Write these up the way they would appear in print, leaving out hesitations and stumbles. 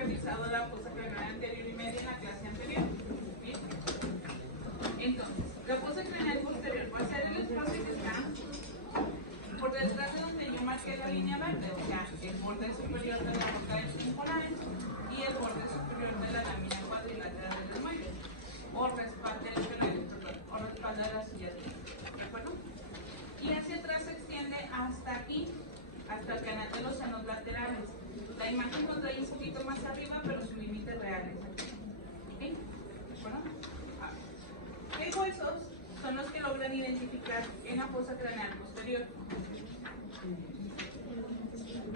revisado la fosa craneal anterior y media en la clase anterior. ¿Bien? Entonces, la fosa craneal posterior va a ser el espacio que está por detrás de donde yo marqué la línea verde, o sea, el borde superior de la roca del temporal y el borde superior de la lámina cuadrilátera del esmoide, o respaldo del esfenoide, o respaldo de la silla, ¿de acuerdo? Y hacia atrás se extiende hasta aquí, hasta el canal de los senos laterales. La imagen nos da un poquito más arriba, pero su límite real es aquí. ¿Ok? ¿De acuerdo? ¿Qué huesos son los que logran identificar en la fosa craneal posterior?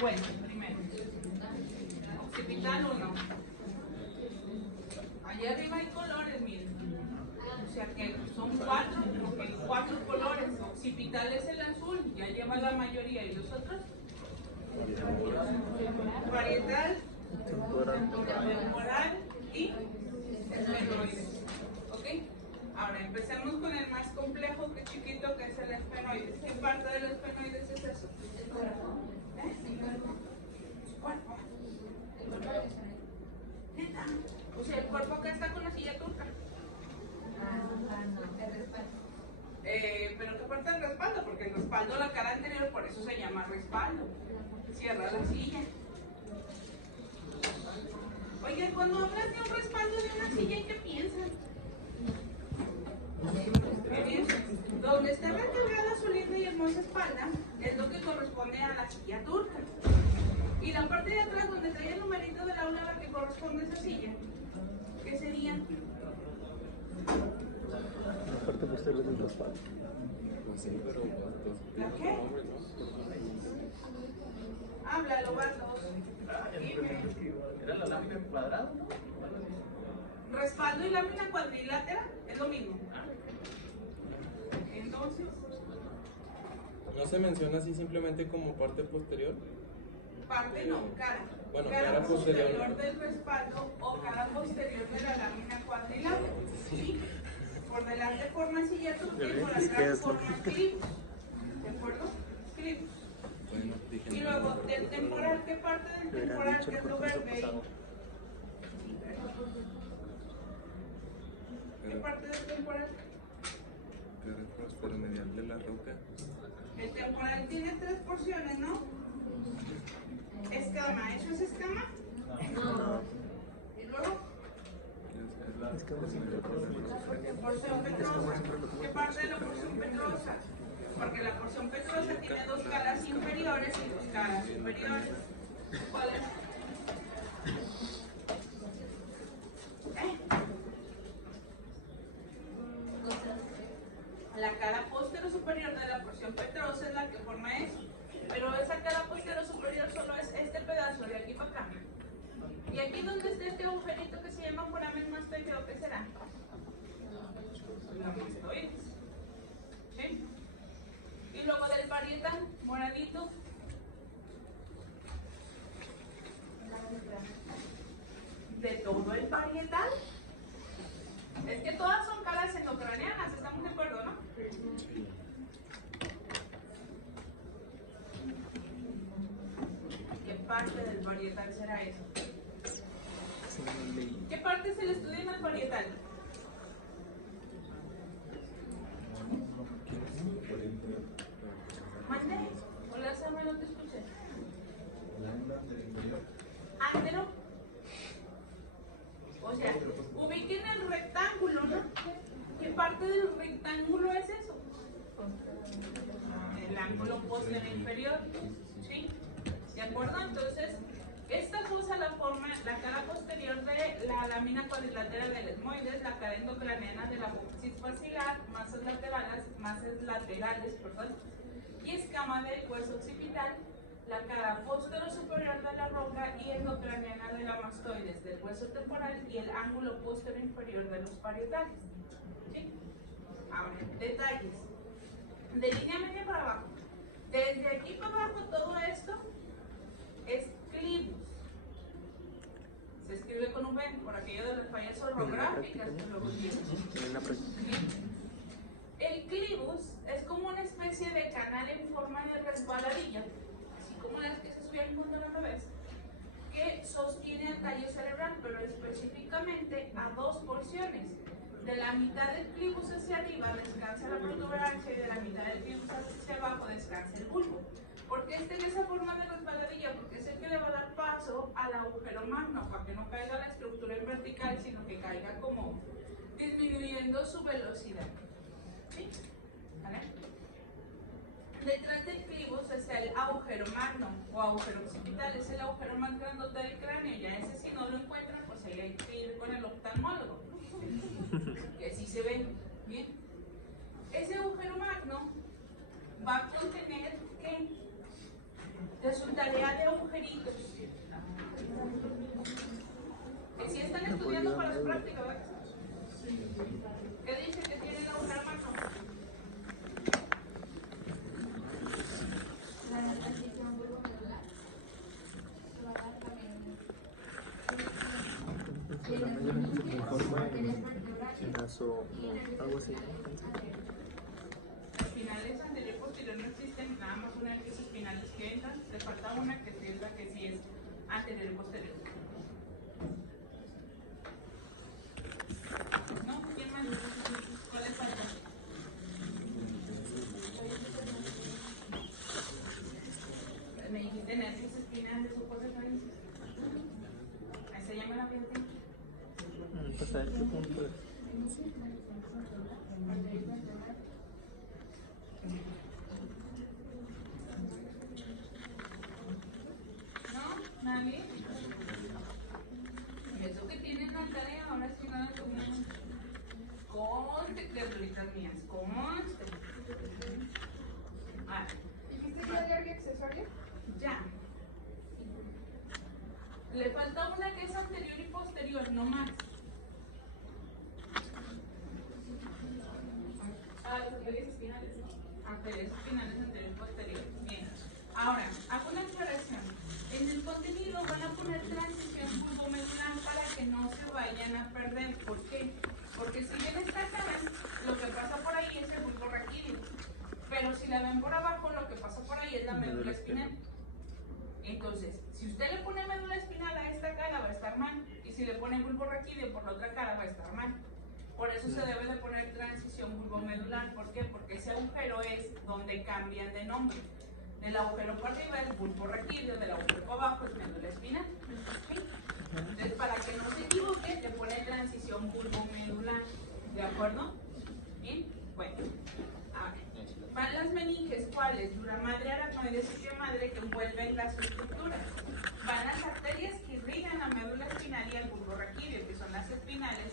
Huesos, primero. Occipital 1. Allá arriba hay colores, miren. O sea que son cuatro colores. Occipital es el azul, ya lleva la mayoría. ¿Y los otros? Parietal, temporal y esfenoide. ¿Ok? Ahora empecemos con el más complejo, que es chiquito, que es el esfenoide. ¿Qué parte del esfenoide es eso? ¿Cuerpo? ¿Neta? O sea, el cuerpo acá está con la silla turca. Pero ¿qué parte del respaldo? Porque el respaldo, la cara anterior, por eso se llama respaldo. Cierra la silla. Oigan, cuando hablas de un respaldo de una silla, ¿qué piensan? Donde está recargada su linda y hermosa espalda es lo que corresponde a la silla turca. Y la parte de atrás, donde trae el numerito del aula, la que corresponde a esa silla, ¿qué sería? La parte posterior del respaldo. ¿La qué? Háblalo, Bartos. ¿Era la lámina en cuadrado? Respaldo y lámina cuadrilátera es lo mismo. Entonces, ¿No se menciona así simplemente como parte posterior? parte no, cara. Bueno, cara cara posterior. del respaldo o cara posterior de la lámina cuadrilátera. ¿Sí? Por delante forma silla turca y por atrás forma clip. ¿De acuerdo? Clip. Bueno, Y luego del temporal, ¿qué parte del temporal que es lo verde ahí? ¿Qué parte del temporal? medial de la roca. El temporal tiene 3 porciones, ¿no? Escama, ¿eso es escama? No. ¿Y luego? Escama siempre Porción petrosa. ¿Qué parte de la porción petrosa? Porque la porción petrosa tiene 2 caras inferiores y 2 caras superiores. ¿Cuál es? La cara postero superior de la porción petrosa es la que forma eso. Pero esa cara postero superior solo es este pedazo de aquí para acá. Y aquí donde está este agujerito que se llama foramen mastoideo, ¿qué será? La mastoides. ¿Sí? Y luego del parietal, moradito. De todo el parietal. Es que todas son caras endocraneanas, ¿estamos de acuerdo, no? ¿Qué parte del parietal será eso? ¿Qué parte se le estudia en el parietal? ¿Mande? Hola, Samuel, no te escuché. Ándero. O sea, ubiquen el rectángulo, ¿no? ¿Qué parte del rectángulo es eso? El ángulo posterior inferior. ¿Sí? ¿De acuerdo? Entonces, esta fosa la forma la cara posterior de la lámina cuadrilátera del esmoides, la cara endocraneana de la apófisis facial, masas laterales, y escama del hueso occipital, la cara postero superior de la roca y endocraneana de la mastoides, del hueso temporal y el ángulo postero inferior de los parietales. ¿Sí? Ahora, detalles. De línea media para abajo. Desde aquí para abajo todo esto es clivus. Se escribe con un V por aquello de las fallas ortográficas que luego tiene. El clivus es como una especie de canal en forma de resbaladilla, así como las que se subían cuando la vez, que sostiene tallo cerebral, pero específicamente a dos porciones. De la mitad del clivus hacia arriba descansa la protuberancia y de la mitad del clivus hacia abajo descansa el bulbo. ¿Por qué está en esa forma de resbaladilla? Porque es el que le va a dar paso al agujero magno, para que no caiga la estructura en vertical, sino que caiga como disminuyendo su velocidad. ¿Sí? ¿Vale? Detrás del clivus está el agujero magno o agujero occipital, es el agujero más grandote del cráneo. Ya ese, si no lo encuentran, pues ahí hay que ir con el oftalmólogo, que así se ve bien. Ese agujero magno va a contener ¿qué? De su tarea de agujeritos, que si están estudiando para su práctica, ¿verdad? ¿Qué dice que tiene el agujero magno? La transición bulbomedular se va a dar también Se forma en brazo, algo así, Las espinales anterior y posterior no existen, nada más una de las espinales que entran, le falta una que sí es la que sí es anterior y posterior. ¿No? ¿Quién más? ¿Cuál le falta? Me dijiste nervios espinales o cosas ahí. Ahí se llama la fíjate. pues a ver qué punto es. ¿No? ¿Nadie? Eso que tienen la tarea, ahora sí no lo tomamos. Conste, criaturitas mías, conste. Ah, ¿Dijiste que hay algo accesorio? ya. Le falta una que es anterior y posterior, no más. Las arterias espinales, ¿no? Arterias espinales anterior y posterior. Bien. Ahora, hago una aclaración. En el contenido van a poner transición bulbomedular para que no se vayan a perder. ¿Por qué? Porque si bien esta cara, lo que pasa por ahí es el bulbo raquídeo. Pero si la ven por abajo, lo que pasa por ahí es la médula espinal. Entonces, si usted le pone médula espinal a esta cara, va a estar mal. Y si le pone bulbo raquídeo por la otra cara, va a estar mal. Por eso se debe de poner transición bulbomedular. ¿Por qué? Porque ese agujero es donde cambian de nombre. Del agujero por arriba es bulbo raquídeo, del agujero por abajo es médula espinal. ¿Sí? Entonces, para que no se equivoque, le pone transición bulbomedular. ¿De acuerdo? Bien. Bueno. Ahora, van las meninges, ¿cuáles? Duramadre, aracnoides y piomadre, que envuelven las estructuras. Van las arterias que irrigan la médula espinal y el bulbo raquídeo, que son las espinales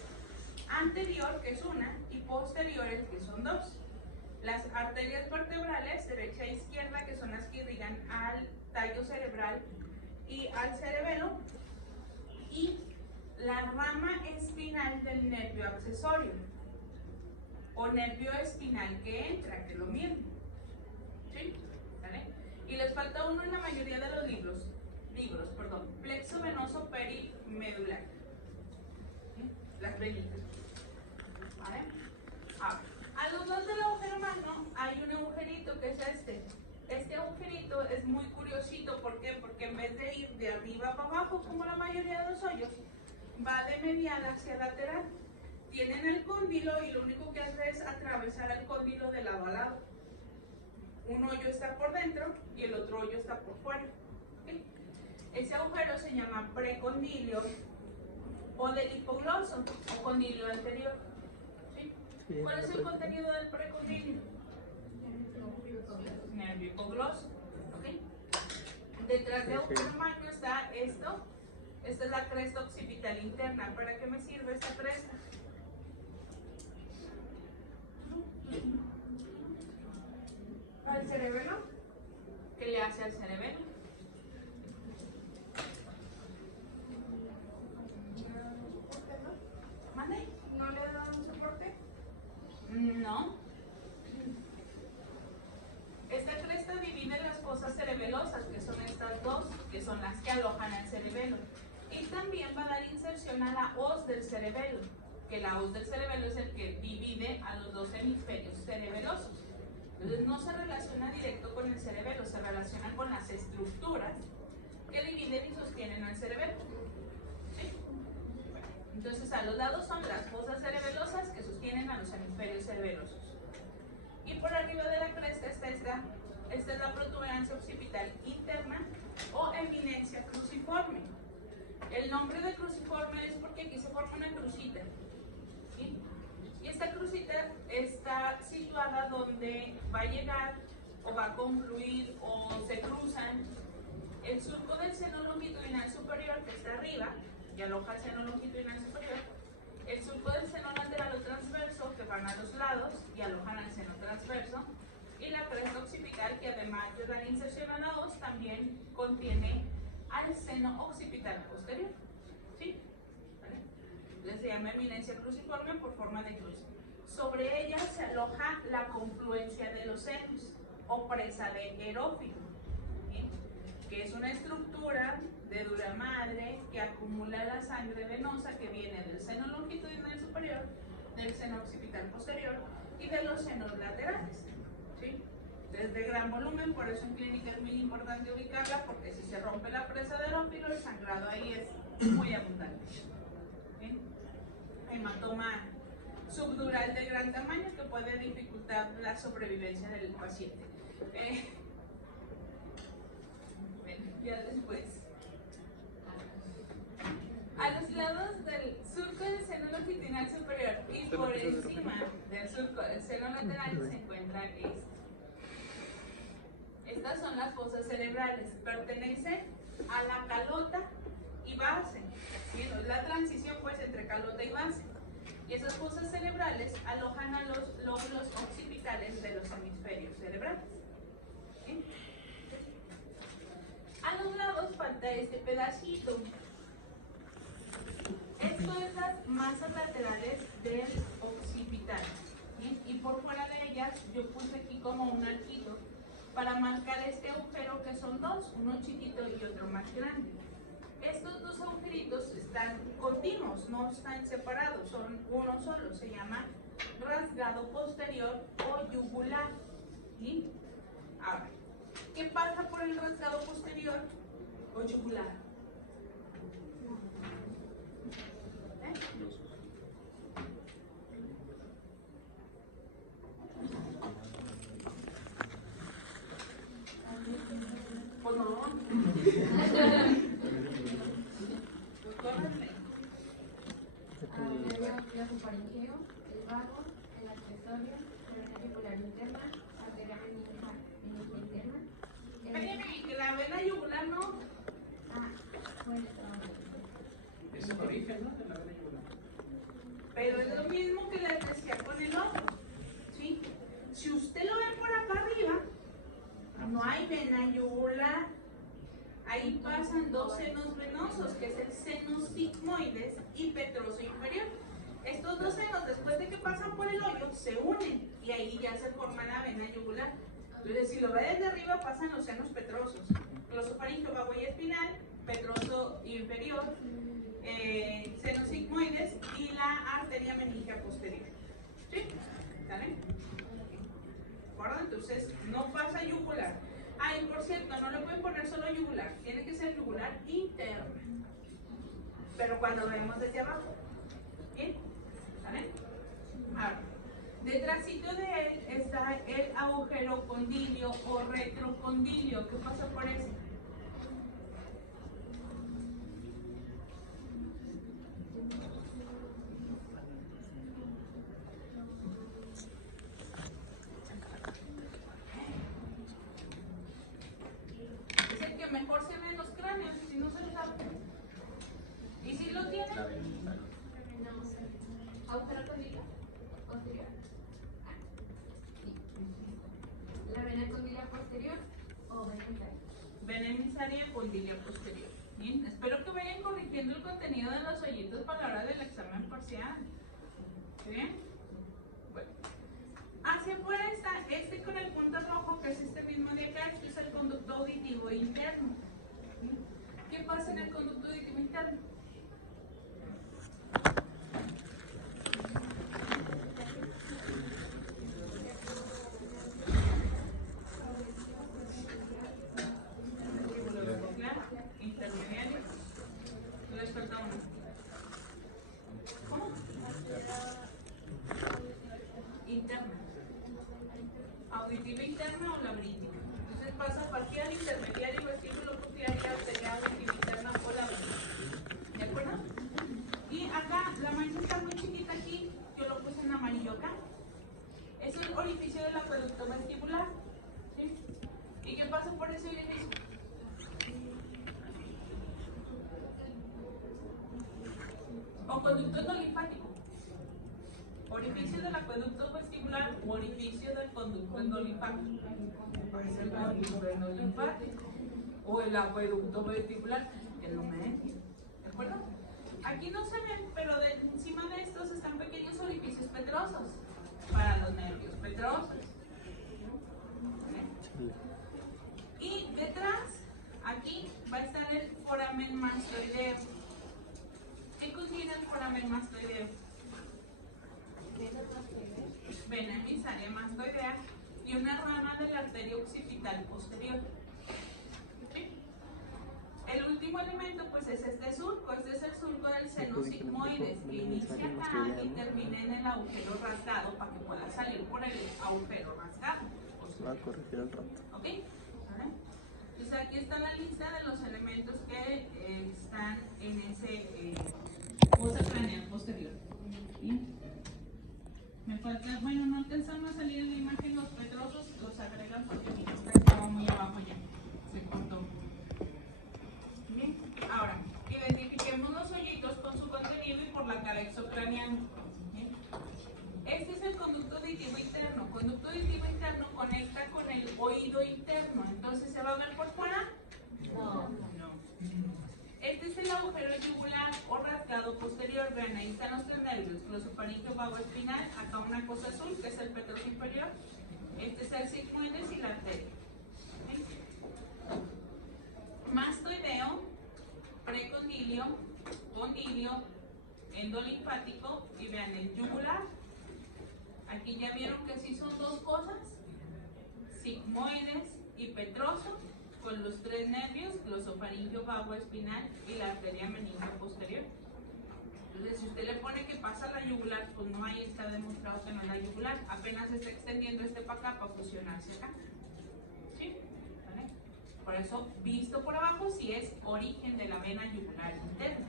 anterior, que es una, y posteriores, que son dos. Las arterias vertebrales, derecha e izquierda, que son las que irrigan al tallo cerebral y al cerebelo. Y la rama espinal del nervio accesorio, o nervio espinal que entra, que es lo mismo. ¿Sí? ¿Vale? Y les falta uno en la mayoría de los libros, plexo venoso perimedular. ¿Sí? Las venitas. ¿Vale? Ahora, a los dos del agujero magno hay un agujerito que es este. Este agujerito es muy curiosito, ¿por qué? Porque en vez de ir de arriba para abajo, como la mayoría de los hoyos, va de medial hacia lateral. Tienen el cóndilo y lo único que hace es atravesar el cóndilo de lado a lado. Un hoyo está por dentro y el otro hoyo está por fuera. ¿Okay? Ese agujero se llama precondilio o del hipogloso o condilio anterior. ¿Sí? ¿Cuál es el contenido del precondilio? Nervio hipogloso. ¿Okay? Detrás de agujero magno está esto. Esta es la cresta occipital interna. ¿Para qué me sirve esta cresta? ¿Al cerebelo? ¿Qué le hace al cerebelo? ¿Mande? ¿No le da un soporte? No. Esta cresta divide las fosas cerebelosas, que son estas dos, que son las que alojan el cerebelo. Y también va a dar inserción a la hoz del cerebelo, que la hoz del cerebelo es el que divide a los dos hemisferios cerebelosos. Entonces no se relaciona directo con el cerebelo, se relaciona con las estructuras que dividen y sostienen al cerebelo. lados son las fosas cerebelosas que sostienen a los hemisferios cerebelosos. Y por arriba de la cresta está esta es la protuberancia occipital interna o eminencia cruciforme. El nombre de cruciforme es porque aquí se forma una crucita. ¿Sí? Y esta crucita está situada donde va a llegar o va a concluir o se cruzan el surco del seno longitudinal superior que está arriba y aloja el seno longitudinal superior, el surco del seno lateral o transverso que van a los lados y alojan al seno transverso, y la cresta occipital que además de dar inserción a la hoz también contiene al seno occipital posterior. ¿Sí? ¿Vale? Se llama eminencia cruciforme por forma de cruz. Sobre ella se aloja la confluencia de los senos o presa de erófilo, ¿sí? Que es una estructura de dura madre que acumula la sangre venosa que viene del seno longitudinal superior, del seno occipital posterior y de los senos laterales. ¿Sí? Es de gran volumen, por eso en clínica es muy importante ubicarla, porque si se rompe la presa de erófilo, el sangrado ahí es muy abundante. ¿Sí? Hematoma subdural de gran tamaño que puede dificultar la sobrevivencia del paciente. Bueno, ya después. A los lados del surco del seno longitudinal superior y por encima del surco del seno lateral se encuentra esto. Estas son las fosas cerebrales, pertenecen a la calota y base. ¿Sí? Es la transición pues entre calota y base. Y esas fosas cerebrales alojan a los lóbulos occipitales de los hemisferios cerebrales. ¿Sí? A los lados falta este pedacito. Esto es las masas laterales del occipital. ¿Sí? Y por fuera de ellas yo puse aquí como un arquito para marcar este agujero que son dos, uno chiquito y otro más grande. Estos dos agujeritos están continuos, no están separados, son uno solo, se llama rasgado posterior o yugular. ¿Sí? Ahora, ¿qué pasa por el rasgado posterior o yugular? Pues no. Pues córrenle. El sufaringeo, el vago, el accesorio, la vena yugular interna, arteria meningia interna. Espérenme, que la vena yugular no. Bueno, Es el origen, ¿no? De la vena yugular. Pero es lo mismo que les decía con el otro. ¿Sí? Si usted lo ve por acá arriba, no hay vena yugular. Ahí pasan dos senos venosos, que es el seno sigmoides y petroso inferior. Estos dos senos, después de que pasan por el hoyo, se unen y ahí ya se forma la vena yugular. Entonces, si lo ve desde arriba, pasan los senos petrosos. Glosofaringeo, vago y espinal, petroso inferior, seno sigmoides y la arteria meningia posterior. ¿Sí? ¿Sale? ¿De acuerdo? Entonces, no pasa yugular. Ah, y por cierto, no le pueden poner solo yugular, tiene que ser yugular interna. Pero cuando lo vemos desde abajo. ¿Bien? ¿Sale? Ahora, detrásito de él está el agujero condilio o retrocondilio. ¿Qué pasa por ese? Es el que mejor se ve en los cráneos, si no se lo sabe. ¿Y si lo tiene? agujero condilio posterior. La vena condilio posterior o vena emisaria. Vena emisaria y condilio posterior. Bien, espero que vayan corrigiendo el contenido de los hoyitos para la hora del examen parcial. ¿Bien? Bueno. Hacia afuera está este con el punto rojo, que es este mismo de acá, que es el conducto auditivo interno. ¿Qué pasa en el conducto auditivo interno? Intermediario. Les falta uno. ¿Cómo? O conducto endolinfático. Orificio del acueducto vestibular o orificio del conducto endolinfático. Es el conducto endolinfático. O el acueducto vestibular, es lo mismo. ¿De acuerdo? Aquí no se ven, pero encima de estos están pequeños orificios petrosos para los nervios petrosos. Y detrás, aquí va a estar el foramen mastoideo. ¿Qué contiene el foramen mastoideo? Vena emisaria mastoidea y una rama de la arteria occipital posterior. ¿Sí? El último elemento pues es este surco. Este es el surco del seno sigmoides que inicia acá y termina en el agujero rasgado para que pueda salir por el agujero rasgado. Va a corregir al rato. ¿Ok? ¿Vale? Entonces aquí está la lista de los elementos que están en ese fosa craneal posterior. ¿Bien? Me falta, bueno, no alcanzaron a salir en la imagen los petrosos, los agregan porque mi lista estaba muy abajo ya, se cortó. Bien, ahora, identifiquemos los hoyitos con su contenido y por la cara exocraneal. Este es el conducto auditivo interno. Conducto auditivo interno conecta con el oído interno, entonces ¿se va a ver por fuera? No. Este es el agujero yugular o rasgado posterior. Vean, ahí están los tres nervios, glosofaringeo, vago espinal. Acá una cosa azul que es el petroso inferior. Este es el sigmoides y la arteria. ¿Sí? Mastoideo, precondilio, condilio, endolinfático y vean el yugular. Aquí ya vieron que sí son dos cosas, sigmoides y petroso, con los tres nervios, glosofaringeo, vago espinal y la arteria meningio posterior. Entonces, si usted le pone que pasa la yugular, pues no, ahí está demostrado que no es la yugular, apenas está extendiendo este para acá para fusionarse acá. ¿Sí? ¿Vale? Por eso, visto por abajo, sí es origen de la vena yugular interna.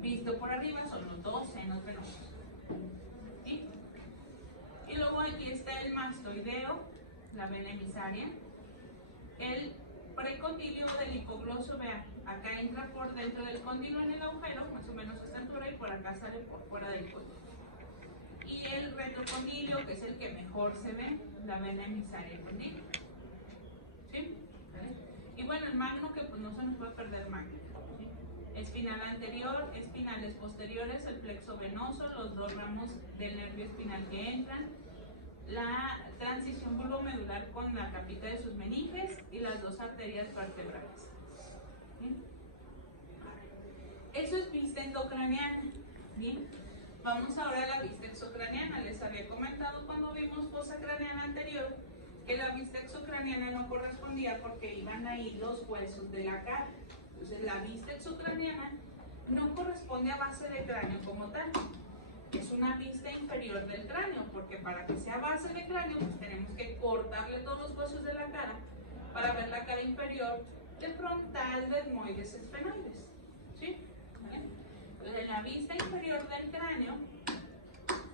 Visto por arriba, son los dos senos venosos. ¿Sí? Y luego aquí está el mastoideo, la vena emisaria. El precondilio del hipogloso, vean, acá entra por dentro del cóndilo en el agujero, más o menos a esta altura, y por acá sale por fuera del cóndilo. Y el retrocondilio, que es el que mejor se ve, la vena emisaria del condilio. ¿Sí? ¿Vale? Y bueno, el magno, que pues no se nos puede perder magno. ¿Sí? Espinal anterior, espinales posteriores, el plexo venoso, los dos ramos del nervio espinal que entran, la transición bulbomedular con la capita de sus meninges y las dos arterias vertebrales. ¿Bien? Eso es vista endocraneana. Bien, vamos ahora a la vista exocraneana. Les había comentado cuando vimos fosa craneana anterior que la vista exocraneana no correspondía porque iban ahí los huesos de la cara. Entonces la vista exocraneana no corresponde a base de cráneo como tal. Es una vista inferior del cráneo, porque para que sea base de cráneo pues tenemos que cortarle todos los huesos de la cara para ver la cara inferior del frontal de etmoides esfenoides. ¿Sí? ¿Vale? Entonces en la vista inferior del cráneo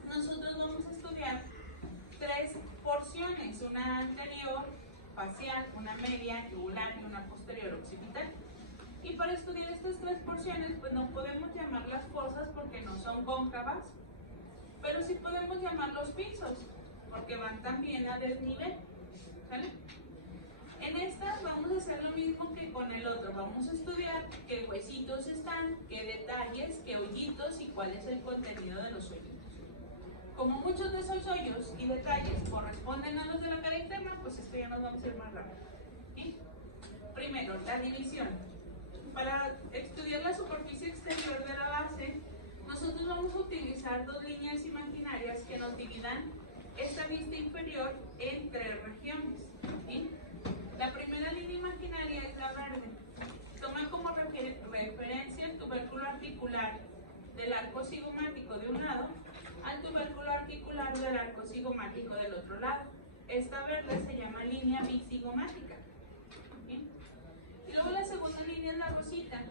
nosotros vamos a estudiar tres porciones, una anterior facial, una media yugular y una posterior occipital. Y para estudiar estas tres porciones pues no podemos llamarlas fosas porque no son cóncavas, pero sí podemos llamarlos pisos, porque van también a desnivel. ¿Sale? En estas vamos a hacer lo mismo que con el otro. Vamos a estudiar qué huesitos están, qué detalles, qué hoyitos y cuál es el contenido de los hoyitos. Como muchos de esos hoyos y detalles corresponden a los de la cara interna, pues esto ya nos vamos a ir más rápido. ¿Sí? Primero, la división. Para estudiar la superficie exterior de la base, nosotros vamos a utilizar dos líneas imaginarias que nos dividan esta vista inferior en tres regiones. ¿Sí? La primera línea imaginaria es la verde. Toma como referencia el tubérculo articular del arco cigomático de un lado al tubérculo articular del arco cigomático del otro lado. Esta verde se llama línea bicigomática. ¿Sí? Y luego la segunda línea es la rosita.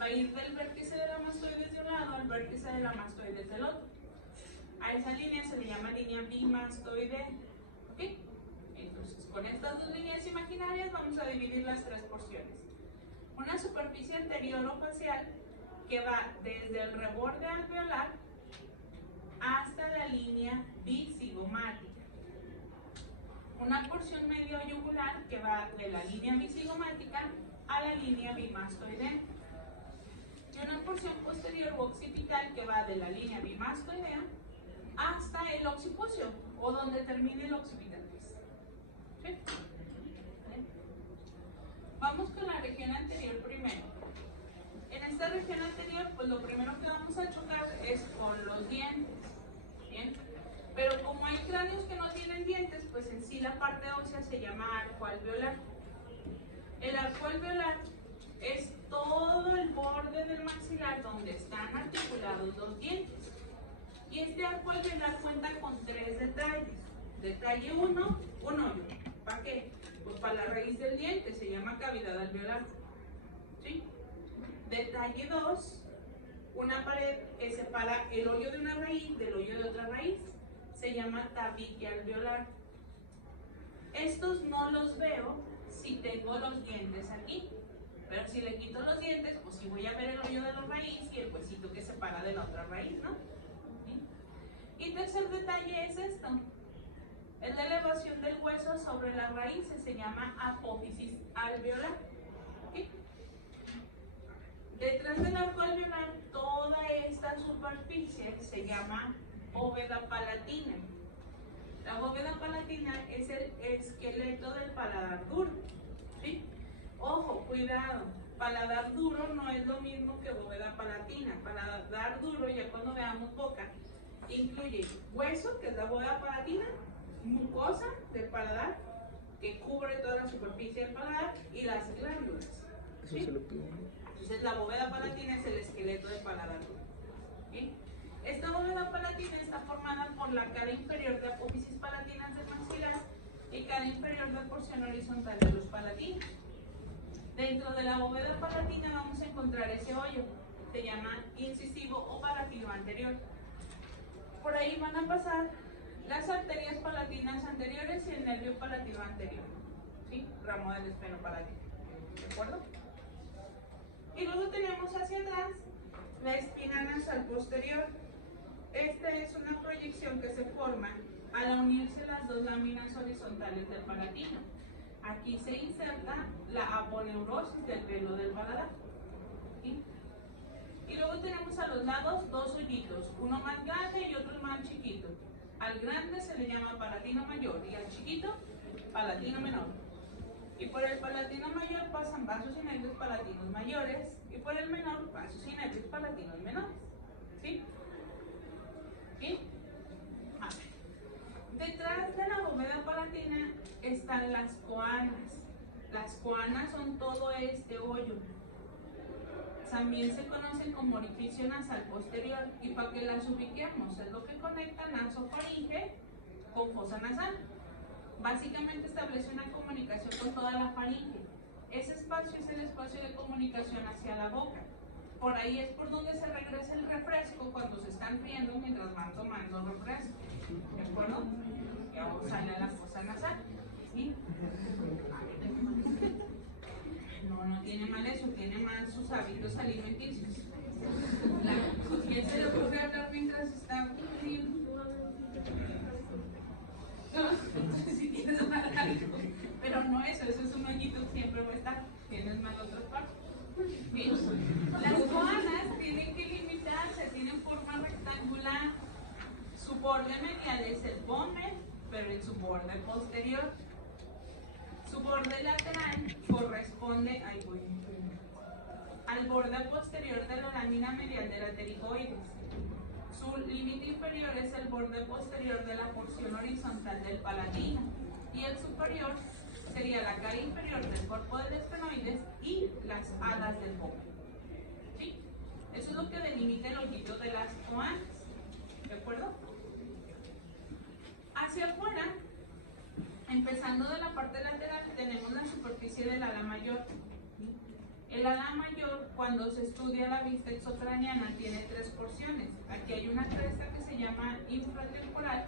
Va a ir del vértice de la mastoides de un lado al vértice de la mastoides del otro. A esa línea se le llama línea bimastoidea. ¿Ok? Entonces, con estas dos líneas imaginarias vamos a dividir las tres porciones. Una superficie anterior o facial que va desde el reborde alveolar hasta la línea bicigomática. Una porción medio yugular que va de la línea bicigomática a la línea bimastoidea. Y una porción posterior o occipital que va de la línea bimastoidea hasta el occipucio, o donde termine el occipital. ¿Sí? Vamos con la región anterior primero. En esta región anterior, pues lo primero que vamos a chocar es con los dientes. ¿Bien? Pero como hay cráneos que no tienen dientes, pues en sí la parte ósea se llama arco alveolar. El arco alveolar es todo el borde del maxilar donde están articulados los dientes. Y este arco alveolar cuenta con 3 detalles. Detalle 1, un hoyo. ¿Para qué? Pues para la raíz del diente, se llama cavidad alveolar. ¿Sí? Detalle 2, una pared que separa el hoyo de una raíz del hoyo de otra raíz. Se llama tabique alveolar. Estos no los veo si tengo los dientes aquí. Pero si le quito los dientes, pues sí voy a ver el hoyo de la raíz y el huesito que separa de la otra raíz, ¿no? ¿Sí? Y tercer detalle es esto. Es la elevación del hueso sobre las raíces, se llama apófisis alveolar. ¿Sí? Detrás del arco alveolar, toda esta superficie se llama bóveda palatina. La bóveda palatina es el esqueleto del paladar duro. ¿Sí? Ojo, cuidado, paladar duro no es lo mismo que bóveda palatina. Paladar duro, ya cuando veamos boca, incluye hueso, que es la bóveda palatina, mucosa del paladar, que cubre toda la superficie del paladar, y las glándulas. Eso ¿Sí? se lo pido. Entonces la bóveda palatina es el esqueleto del paladar duro. ¿Sí? Esta bóveda palatina está formada por la cara inferior de apófisis palatinas del maxilar y cara inferior de porción horizontal de los palatinos. Dentro de la bóveda palatina vamos a encontrar ese hoyo, se llama incisivo o palatino anterior. Por ahí van a pasar las arterias palatinas anteriores y el nervio palatino anterior. ¿Sí? Ramo del esfenopalatino. ¿De acuerdo? Y luego tenemos hacia atrás la espina nasal posterior. Esta es una proyección que se forma al unirse las dos láminas horizontales del palatino. Aquí se inserta la aponeurosis del pelo del paladar. ¿Sí? Y luego tenemos a los lados dos hoyitos, uno más grande y otro más chiquito. Al grande se le llama palatino mayor y al chiquito palatino menor. Y por el palatino mayor pasan vasos y nervios palatinos mayores y por el menor vasos y nervios palatinos menores. ¿Sí? ¿Sí? A ver. Detrás de la bóveda palatina están las coanas. Las coanas son todo este hoyo. También se conocen como orificio nasal posterior, y para que las ubiquemos es lo que conecta nasofaringe con fosa nasal. Básicamente establece una comunicación con toda la faringe. Ese espacio es el espacio de comunicación hacia la boca. Por ahí es por donde se regresa el refresco cuando se están riendo mientras van tomando refresco. ¿De acuerdo? Y ahora sale a la fosa nasal. ¿Sí? No tiene mal eso, tiene mal sus hábitos alimenticios. ¿Quién se le ocurre hablar mientras está riendo? No, si tienes mal algo. Pero no eso es un hoyito, siempre va a estar. Tienes mal otra parte. Bien. Las coanas tienen que limitarse, tienen forma rectangular. Su borde medial es el pómez, pero en su borde posterior. Su borde lateral corresponde al borde posterior de la lámina medial de la pterigoides. Su límite inferior es el borde posterior de la porción horizontal del palatino y el superior sería la cara inferior del cuerpo del esfenoides y las alas del pómez. ¿Sí? Eso es lo que delimita el hoyito de las coanas. ¿De acuerdo? Hacia afuera, empezando de la parte lateral, tenemos la superficie del ala mayor. El ala mayor, cuando se estudia la vista exocraniana, tiene 3 porciones. Aquí hay una cresta que se llama infratemporal,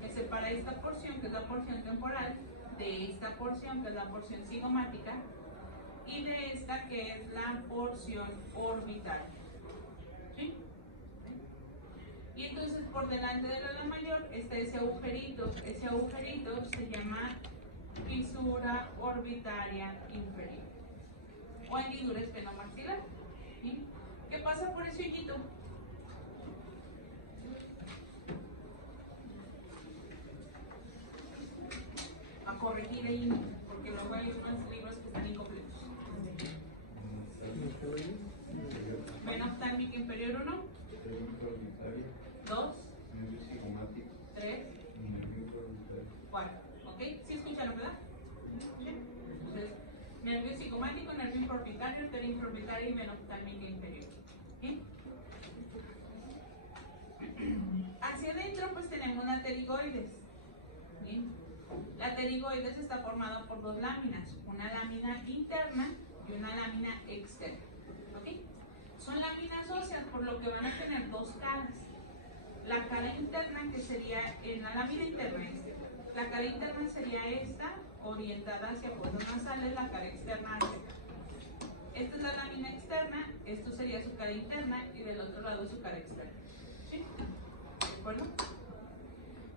que separa esta porción, que es la porción temporal, de esta porción, que es la porción cigomática, y de esta, que es la porción orbital. entonces por delante del ala mayor está ese agujerito se llama fisura orbitaria inferior o hendidura esfenomaxilar. ¿Sí? ¿Qué pasa por ese hoyito? A corregir ahí, porque luego hay unos libros que están incompletos. Vena oftálmica inferior 1, 2, 3, 4. ¿Ok? ¿Sí escucharon, verdad? ¿Sí? Entonces, nervio cigomático, nervio infraorbitario, arteria infraorbitaria y vena oftálmica inferior. ¿Sí? Hacia adentro pues tenemos la pterigoides. ¿Sí? La pterigoides está formada por dos láminas, una lámina interna y una lámina externa. ¿Ok? Son láminas óseas, por lo que van a tener dos caras. La cara interna, que sería en la lámina interna, la cara interna sería esta, orientada hacia fosas nasales, la cara externa hacia acá. Esta es la lámina externa, esto sería su cara interna y del otro lado su cara externa. ¿Sí? ¿De acuerdo?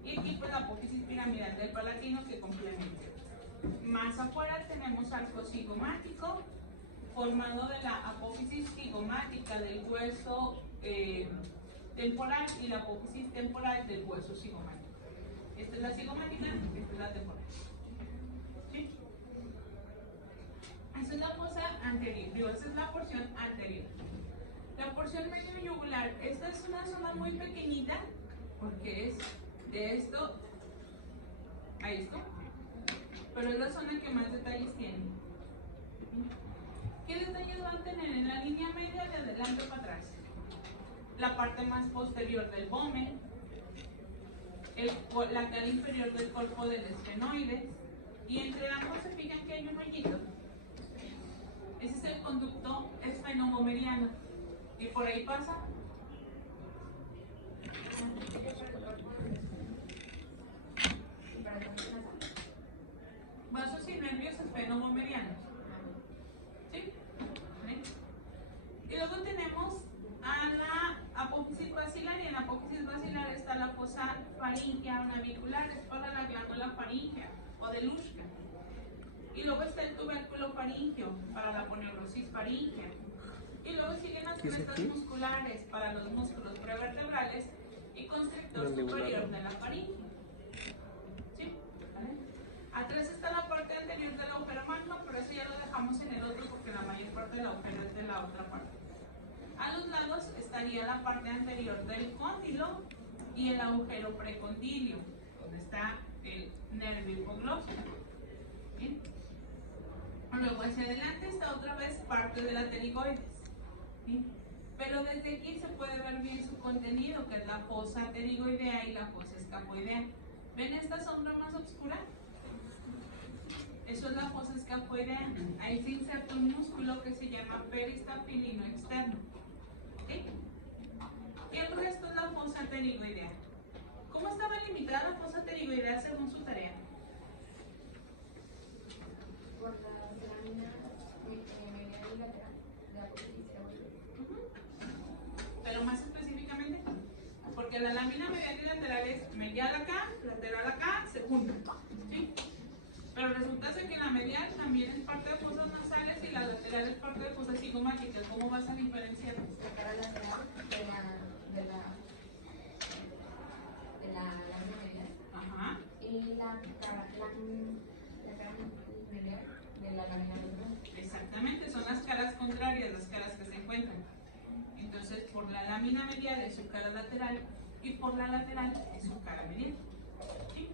Y aquí pues la apófisis piramidal del palatino que complementa. Más afuera tenemos arco cigomático, formado de la apófisis cigomática del hueso temporal y la apófisis temporal del hueso cigomático. Esta es la cigomática, esta es la temporal. ¿Sí? Esa es la fosa anterior, esa es la porción anterior. La porción medio yugular, esta es una zona muy pequeñita, porque es de esto a esto, pero es la zona que más detalles tiene. ¿Qué detalles van a tener en la línea media de adelante para atrás? La parte más posterior del vomen, la cara inferior del cuerpo del esfenoides, y entre ambos se fijan que hay un hoyito. Ese es el conducto esfenovomeriano, y por ahí pasa vasos y nervios esfenovomerianos. ¿Sí? ¿Vale? Y luego tenemos a la apófisis basilar, y en la apófisis basilar está la fosa faríngea o navicular, es para la glándula faríngea o de Luschka. Y luego está el tubérculo faríngeo para la poneurosis faríngea. Y luego siguen las crestas musculares para los músculos prevertebrales y constrictor superior de la faringe. ¿Sí? ¿Vale? Atrás está la parte anterior del agujero magno, pero eso ya lo dejamos en el otro porque la mayor parte del agujero es de la otra parte. A los lados estaría la parte anterior del cóndilo y el agujero precondilio, donde está el nervio hipoglósico. ¿Sí? Luego hacia adelante está otra vez parte de la pterigoides. ¿Sí? Pero desde aquí se puede ver bien su contenido, que es la fosa pterigoidea y la fosa escafoidea. ¿Ven esta sombra más oscura? Eso es la fosa escafoidea. Ahí se inserta un músculo que se llama peristafilino externo. ¿Okay? Y el resto es la fosa pterigoidea. ¿Cómo estaba limitada la fosa pterigoidea según su tarea? Por las láminas medial y lateral de la apófisis. Pero más específicamente, porque la lámina medial y lateral es medial acá, lateral acá, se juntan. ¿Sí? Pero resulta ser que la medial también es parte de fosas nasales y la lateral es parte de fosas cigomáticas. ¿Cómo vas a diferenciar? La cara lateral de la lámina medial. Ajá. Y la cara medial de la lámina lateral. Exactamente, son las caras contrarias, las caras que se encuentran. Entonces, por la lámina medial es su cara lateral y por la lateral es su cara medial. ¿Sí?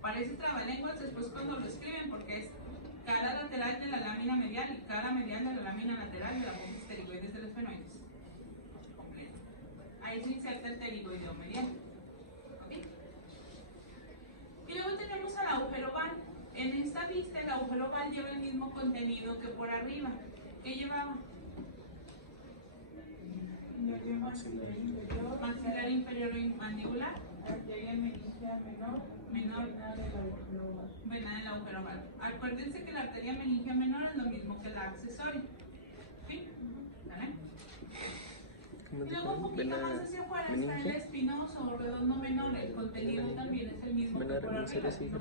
Parece trabalenguas después cuando lo escriben porque es cara lateral de la lámina medial y cara medial de la lámina lateral y la apófisis pterigoides del esfenoides. Completo. Ahí se inserta el pterigoideo medial. ¿Okay? Y luego tenemos al agujero val. En esta vista el agujero val lleva el mismo contenido que por arriba. ¿Qué llevaba? Maxilar inferior y mandibular. Arteria meningia menor. Vena del agujero val. Acuérdense que la arteria meningia menor es lo mismo que la accesoria. ¿Sí? ¿Vale? Y luego un poquito más hacia afuera está el espinoso o redondo menor. El contenido también es el mismo que por arriba, no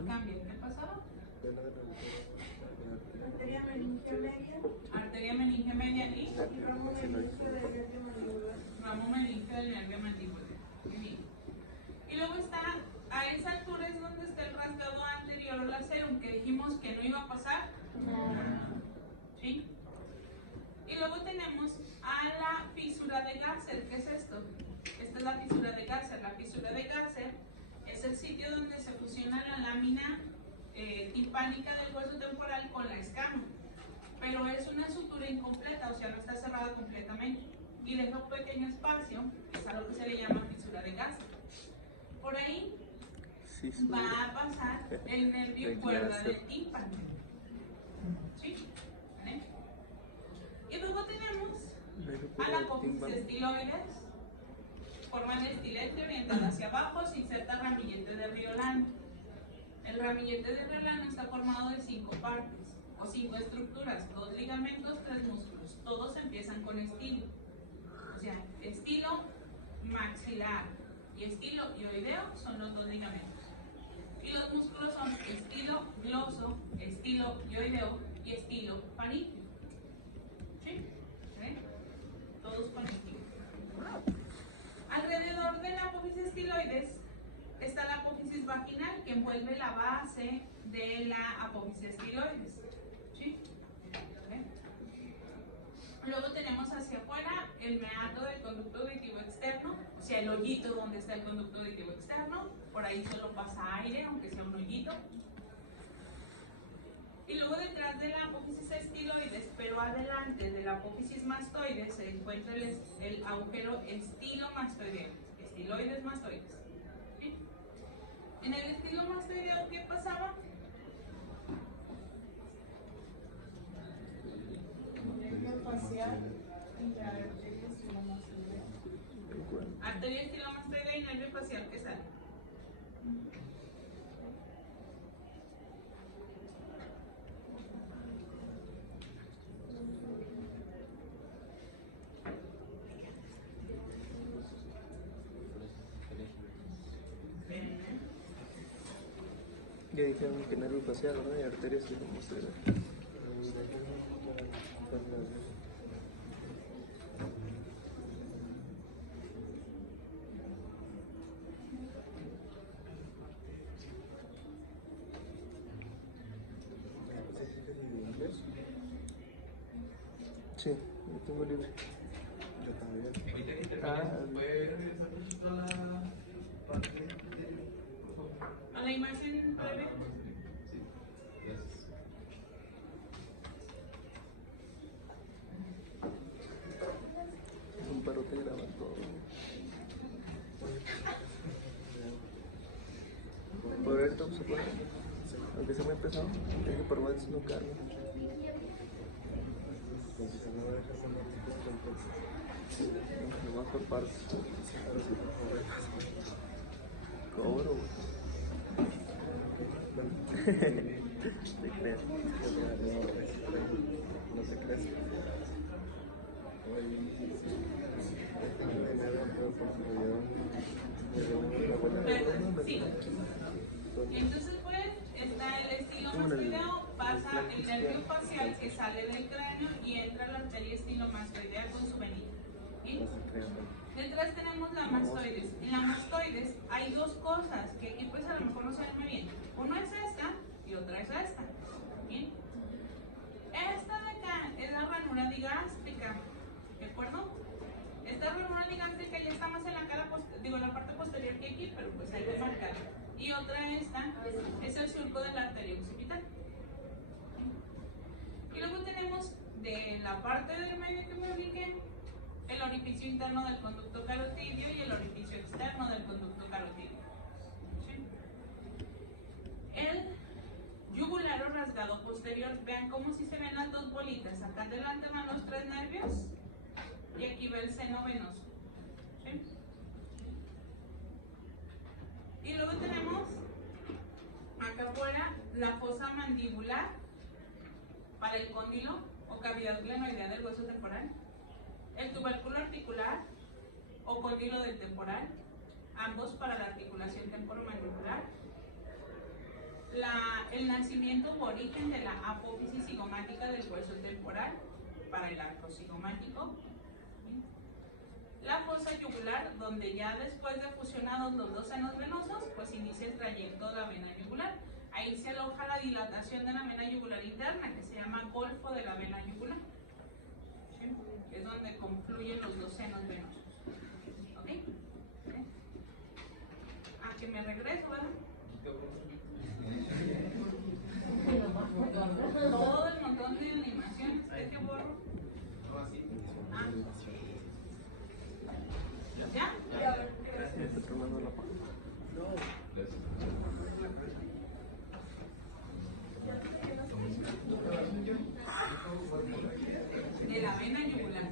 cambia. ¿Qué pasaba? Arteria meningia media. Arteria meningia media y Ramo meningia del nervio mandibular. ramo meningia del nervio mandibular. Muy bien. Y luego está, a esa altura es donde está el rasgado anterior o lacerum, que dijimos que no iba a pasar. ¿Sí? Y luego tenemos a la fisura de Gasser. ¿Qué es esto? Esta es la fisura de Gasser. La fisura de Gasser es el sitio donde se fusiona la lámina timpánica del hueso temporal con la escama. Pero es una sutura incompleta, o sea, no está cerrada completamente. Y deja un pequeño espacio, que es a lo que se le llama fisura de Gasser. Por ahí va a pasar el nervio cuerda del tímpano. ¿Sí? ¿Vale? Y luego tenemos a la apófisis estiloides, forma de estilete orientada hacia abajo, se inserta ramillete de Riolano. El ramillete de Riolano está formado de 5 partes, o 5 estructuras, 2 ligamentos, 3 músculos. Todos empiezan con estilo. O sea, estilo maxilar y estilo ioideo son los 2 ligamentos. Y los músculos son estilo gloso, estilo ioideo y estilo faríngeo. ¿Sí? ¿Sí? Todos con estilo. Alrededor de la apófisis estiloides está la apófisis vaginal, que envuelve la base de la apófisis estiloides. ¿Sí? ¿Sí? Luego tenemos hacia afuera el meato del conducto auditivo externo, o sea, el hoyito donde está el conducto auditivo externo. Por ahí solo pasa aire, aunque sea un hoyito. Y luego detrás de la apófisis estiloides, pero adelante de la apófisis mastoides, se encuentra el agujero estilomastoideo. Estiloides mastoides. ¿Sí? En el estilomastoideo, ¿qué pasaba? Nervio facial entre arteria estilomastoidea. Arteria estilomastoidea y nervio facial que sale. Ya dijeron que nervio facial, ¿no? Y arterias y estilomastoidea. Sí, lo tengo libre. Yo también. Ahorita que termines, Ah. ¿puede regresar un poquito a la parte? A la imagen breve. Sí, gracias. Un paro te graba todo. Por esto se puede. Aunque sea muy pesado, hay que probar si no carga. Nomás por partes. Cobro, güey. Te creas. No te creas. Sí. Entonces, pues, está el estilomastoideo, pasa el nervio facial que sale del cráneo y entra la arteria estilomastoidea con su venida. ¿Sí? Detrás tenemos la mastoides. En la mastoides hay 2 cosas que aquí pues a lo mejor no se ven muy bien. Una es esta y otra es esta. ¿Sí? Esta de acá es la ranura digástrica. ¿De acuerdo? Esta ranura digástrica ya está más en la cara, en la parte posterior que aquí, pero pues ahí va marcada. Y otra esta es el surco de la arteria occipital. Y luego tenemos de la parte del medio que me ubiqué, el orificio interno del conducto carotidio y el orificio externo del conducto carotidio. ¿Sí? El yugular o rasgado posterior, vean cómo si se ven las 2 bolitas. Acá adelante van los 3 nervios y aquí va el seno venoso. ¿Sí? Y luego tenemos acá afuera la fosa mandibular para el cóndilo o cavidad glenoidea del hueso temporal, el tubérculo articular cóndilo del temporal, ambos para la articulación temporomandibular. El nacimiento u origen de la apófisis cigomática del hueso temporal para el arco cigomático. La fosa yugular, donde ya después de fusionados los dos senos venosos, pues inicia el trayecto de la vena yugular. Ahí se aloja la dilatación de la vena yugular interna, que se llama golfo de la vena yugular. ¿Sí? Es donde confluyen los dos senos venosos. ¿Ok? ¿Sí? Ah, que me regreso, ¿verdad? Todo el montón de animaciones. ¿Es que borro? Ah. ¿Ya? Está tomando la palma. De la vena yugular.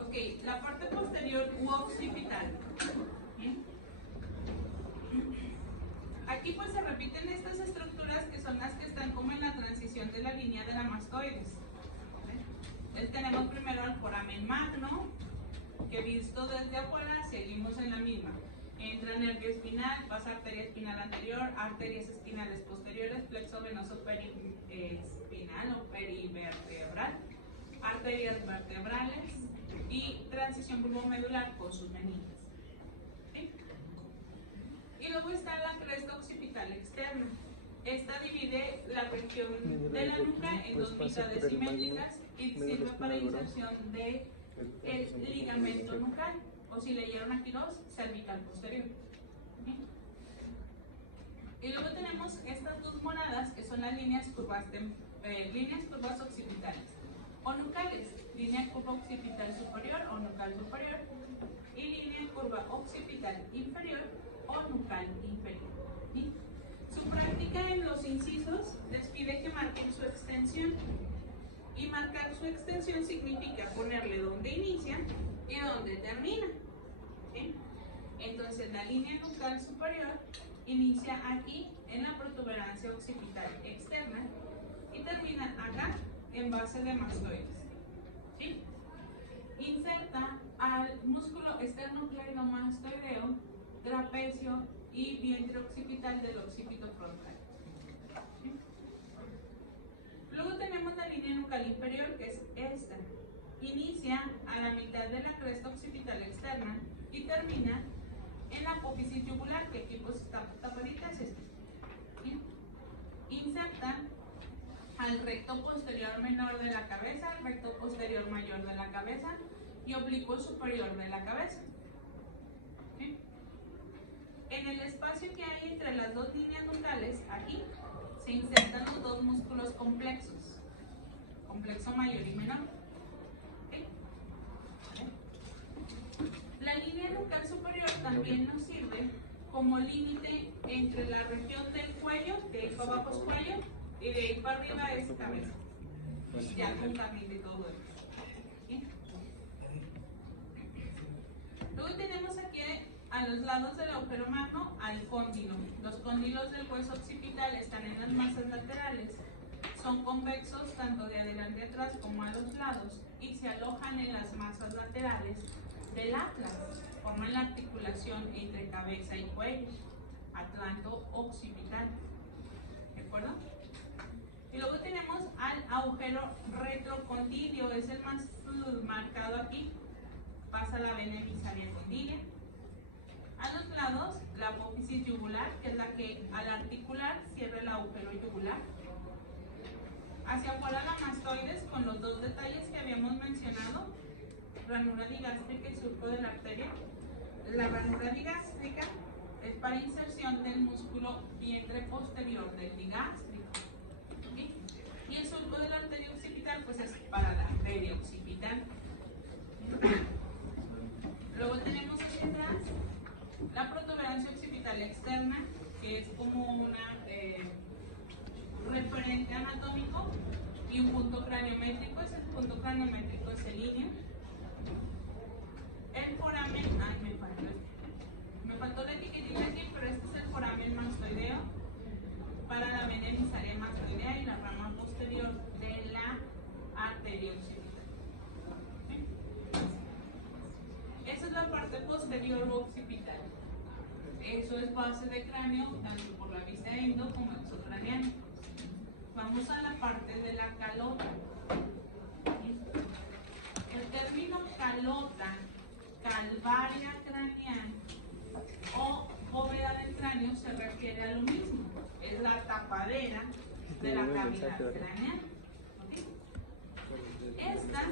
Ok, la parte posterior u occipital. ¿Bien? Aquí pues se repiten estas estructuras que son las que están como en la transición de la línea de la mastoides. Entonces tenemos primero el foramen magno, que visto desde afuera seguimos en la misma. Entra nervio espinal, pasa arteria espinal anterior, arterias espinales posteriores, plexo venoso espinal o perivertebral, arterias vertebrales y transición bulbomedular con sus venitas. ¿Sí? Y luego está la cresta occipital externa. Esta divide la región de la nuca en dos mitades simétricas y sirve para inserción de el ligamento nucal, o si leyeron aquí dos, cervical posterior. ¿Sí? Y luego tenemos estas dos moradas que son las líneas curvas occipitales o nucales, línea curva occipital superior o nucal superior y línea curva occipital inferior o nucal inferior. ¿Sí? Su práctica en los incisos les pide que marquen su extensión. Y marcar su extensión significa ponerle donde inicia y donde termina. ¿Sí? Entonces la línea nucal superior inicia aquí en la protuberancia occipital externa y termina acá en base de mastoides. ¿Sí? Inserta al músculo esternocleidomastoideo, trapecio y vientre occipital del occipito frontal. ¿Sí? Luego tenemos la línea nucal inferior, que es esta. Inicia a la mitad de la cresta occipital externa y termina en la apófisis yugular, que aquí pues está tapadita, es esta. ¿Sí? Inserta al recto posterior menor de la cabeza, al recto posterior mayor de la cabeza y oblicuo superior de la cabeza. ¿Sí? En el espacio que hay entre las dos líneas nucales, aquí, se insertan los dos músculos complexos, complexo mayor y menor. ¿Sí? La línea nucal superior también nos sirve como límite entre la región del cuello, de ahí para abajo es cuello, y de ahí para arriba es cabeza, ya con carnita y todo eso. ¿Sí? Luego tenemos aquí a los lados del agujero magno al cóndilo. Los cóndilos del hueso occipital están en las masas laterales. Son convexos tanto de adelante atrás como a los lados y se alojan en las masas laterales del atlas. Forman la articulación entre cabeza y cuello, atlanto occipital. ¿De acuerdo? Y luego tenemos al agujero retrocondilio, es el más marcado aquí. Pasa la vena emisaria condílea. A los lados, la apófisis yugular, que es la que al articular cierra el agujero yugular. Hacia afuera la mastoides con los dos detalles que habíamos mencionado, ranura digástrica y surco de la arteria. La ranura digástrica es para inserción del músculo vientre posterior del digástrico. ¿Sí? Y el surco de la arteria occipital pues es para la arteria occipital. Luego tenemos hacia atrás la protuberancia occipital externa, que es como una referente anatómico y un punto craniométrico. Ese punto craniométrico es el línea. El foramen, me faltó la etiquetita aquí, pero este es el foramen mastoideo para la vena emisaria mastoidea Eso es base de cráneo, tanto por la vista endo como exocraniana. Vamos a la parte de la calota. El término calota, calvaria craneal o bóveda del cráneo se refiere a lo mismo. Es la tapadera de la cavidad craneal. ¿Okay? Esta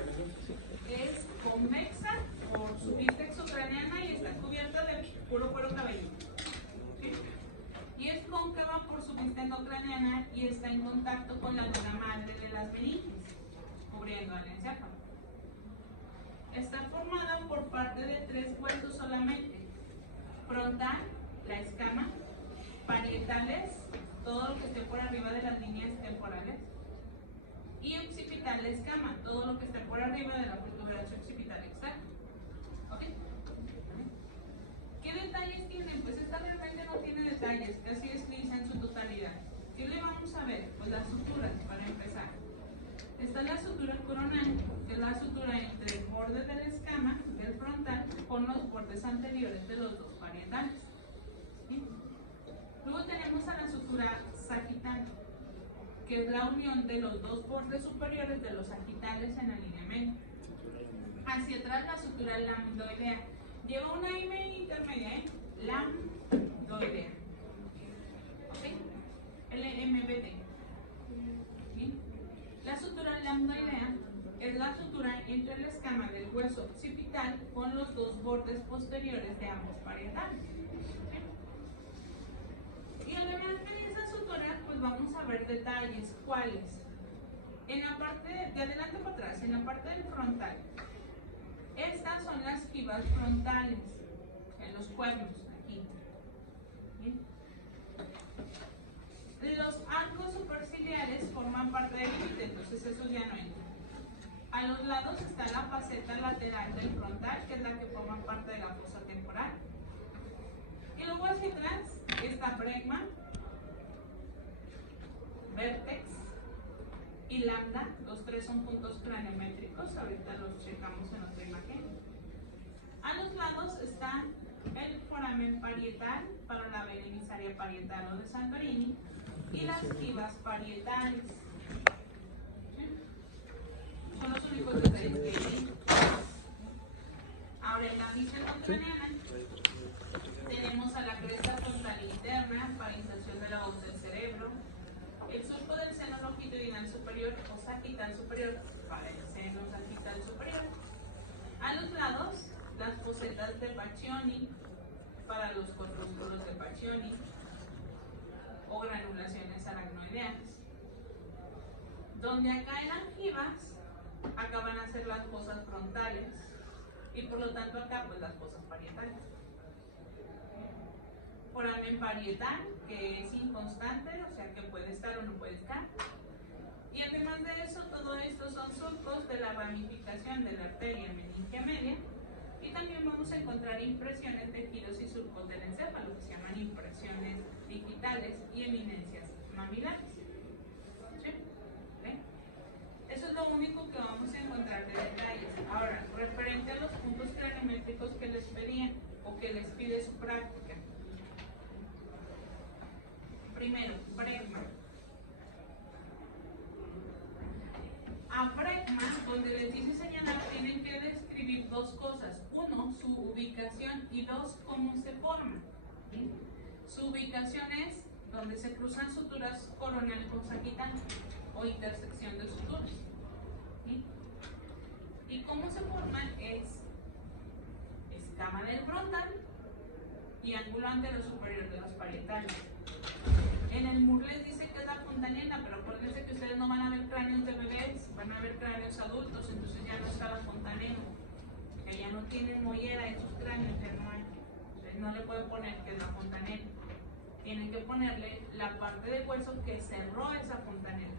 es convexa por su vista exocraniana y está cubierta de puro cuero cabelludo. ¿Okay? Y es cóncava por su vista endocraniana y está en contacto con la duna madre de las meninges, cubriendo al encéfalo. Está formada por parte de 3 huesos solamente: frontal, la escama; parietales, todo lo que esté por arriba de las líneas temporales; y occipital, la escama, todo lo que esté por arriba de la protuberancia occipital externa. ¿Ok? ¿Qué detalles tienen? Pues esta realmente no tiene detalles, casi es lisa en su totalidad. ¿Qué le vamos a ver? Pues las suturas, para empezar. Está la sutura coronal, que es la sutura entre el borde de la escama del frontal con los bordes anteriores de los dos parietales. ¿Sí? Luego tenemos a la sutura sagital, que es la unión de los dos bordes superiores de los sagitales en la línea media. Hacia atrás la sutura lambdoidea. Lleva una M intermedia, lambdoidea. ¿Ok? LMBD. ¿Sí? La sutura lambdoidea es la sutura entre la escama del hueso occipital con los dos bordes posteriores de ambos parietales. ¿Sí? Y además de esa sutura, pues vamos a ver detalles. ¿Cuáles? En la parte de adelante para atrás, en la parte del frontal. Estas son las quivas frontales, en los cuernos, aquí. ¿Sí? Los arcos superciliares forman parte del límite, entonces esos ya no entran. A los lados está la faceta lateral del frontal, que es la que forma parte de la fosa temporal. Y luego hacia atrás está bregma, vértex y lambda. Los 3 son puntos craniométricos, ahorita los checamos en otra imagen. A los lados está el foramen parietal para la vena emisaria parietal o de Santorini y las quivas parietales. ¿Sí? Son los únicos detalles que hay. Ahora en la vista endocraniana tenemos a la cresta frontal interna para inserción de la voz del cerebro, el surco del seno longitudinal superior o sagital superior para el seno sagital superior. A los lados, las fosetas de Paccioni para los corpúsculos de Paccioni o granulaciones aracnoideales. Donde acá en angivas, acá van a ser las fosas frontales y por lo tanto acá pues las fosas parietales. Foramen parietal, que es inconstante, o sea que puede estar o no puede estar. Y además de eso, todo esto son surcos de la ramificación de la arteria meningia media. Y también vamos a encontrar impresiones de giros y surcos del encéfalo, que se llaman impresiones digitales y eminencias mamilares. ¿Sí? ¿Sí? Eso es lo único que vamos a encontrar de detalles. Ahora, referente a los puntos craniométricos que les pedían o que les pide su práctica. Primero, bregma. A bregma, donde les dice señalar, tienen que describir 2 cosas. 1, su ubicación y 2, cómo se forma. ¿Sí? Su ubicación es donde se cruzan suturas coronal con sagital o intersección de suturas. ¿Sí? Y cómo se forman es escama del frontal y ángulo anterior superior de los parietales. En el MUR les dice que es la fontanela, pero acuérdense que ustedes no van a ver cráneos de bebés, van a ver cráneos adultos, entonces ya no está la fontanela, que ya no tienen mollera en sus cráneos, ya no hay. Entonces no le pueden poner que es la fontanela. Tienen que ponerle la parte de hueso que cerró esa fontanela.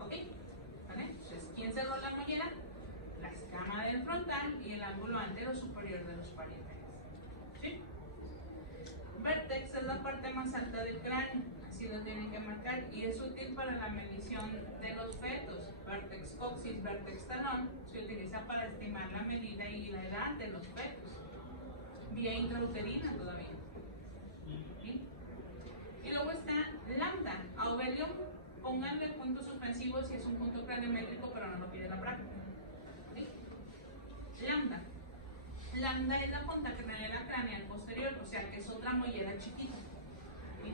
¿Ok? ¿Vale? Entonces, ¿quién cerró la mollera? La escama del frontal y el ángulo anterior superior de los parietales. ¿Sí? Vértex es la parte más alta del cráneo, así lo tienen que marcar, y es útil para la medición de los fetos. Vértex coxis, vértex talón, se utiliza para estimar la medida y la edad de los fetos, vía intrauterina todavía. Y luego está lambda. Aurelio, pónganle puntos suspensivos si es un punto craniométrico, pero no lo pide la práctica. ¿Sí? Lambda. Lambda es la fontacranera craneal posterior, o sea que es otra mollera chiquita. ¿Sí?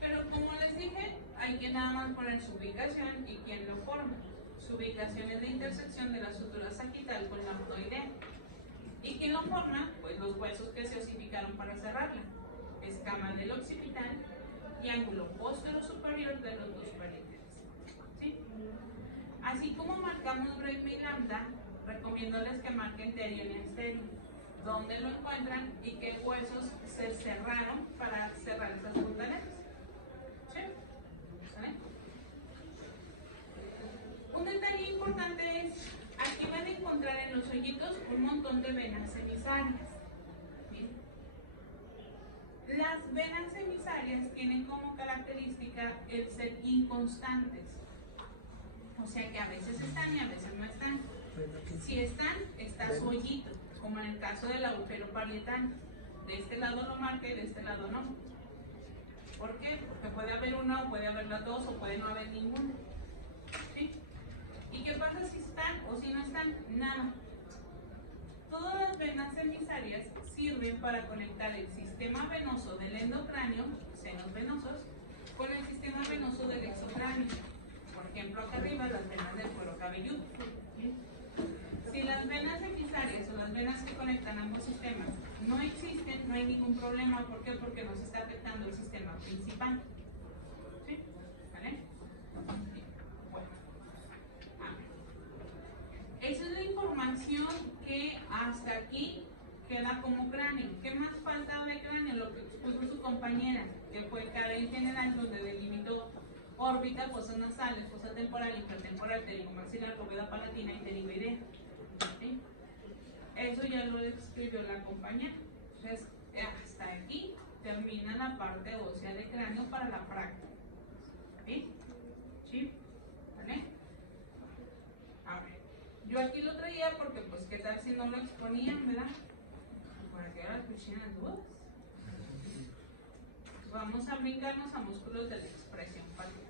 Pero como les dije, hay que nada más poner su ubicación y quién lo forma. Su ubicación es la intersección de la sutura sagital con la apnoidea. ¿Y quién lo forma? Pues los huesos que se osificaron para cerrarla. Escama del occipital y ángulo postero superior de los dos paréntesis. ¿Sí? Así como marcamos breve y lambda, recomiéndoles que marquen terio y esterio. ¿Dónde lo encuentran y qué huesos se cerraron para cerrar esas puntanetas? ¿Sí? ¿Sale? Un detalle importante es, aquí van a encontrar en los hoyitos un montón de venas emisarias. ¿Sí? Las venas emisarias tienen como característica el ser inconstantes. O sea que a veces están y a veces no están. Si están, está su hoyito, como en el caso del agujero parietal. De este lado lo marca y de este lado no. ¿Por qué? Porque puede haber una o puede haber las dos o puede no haber ninguna. ¿Sí? ¿Y qué pasa si están o si no están? Nada. Todas las venas emisarias sirven para conectar el sistema venoso del endocráneo, senos venosos, con el sistema venoso del exocráneo. Por ejemplo, acá arriba las venas del cuero cabelludo. ¿Sí? Si las venas emisarias o las venas que conectan ambos sistemas no existen, no hay ningún problema. ¿Por qué? Porque no se está afectando el sistema principal. ¿Sí? ¿Vale? Bueno. Esa es la información que hasta aquí queda como cráneo. ¿Qué más falta de cráneo? Lo que expuso su compañera, que fue el cadena general donde delimitó órbita, fosas nasales, fosa temporal, intertemporal, pterigomaxilar, bóveda palatina y pterigoidea. ¿Sí? Eso ya lo escribió la compañera. Entonces, hasta aquí termina la parte ósea de cráneo para la práctica. ¿Sí? ¿Sí? ¿Vale? A ver, yo aquí lo traía porque, pues, ¿qué tal si no lo exponían, verdad? Para que ahora escuchen las dudas. Vamos a brincarnos a músculos de la expresión facial.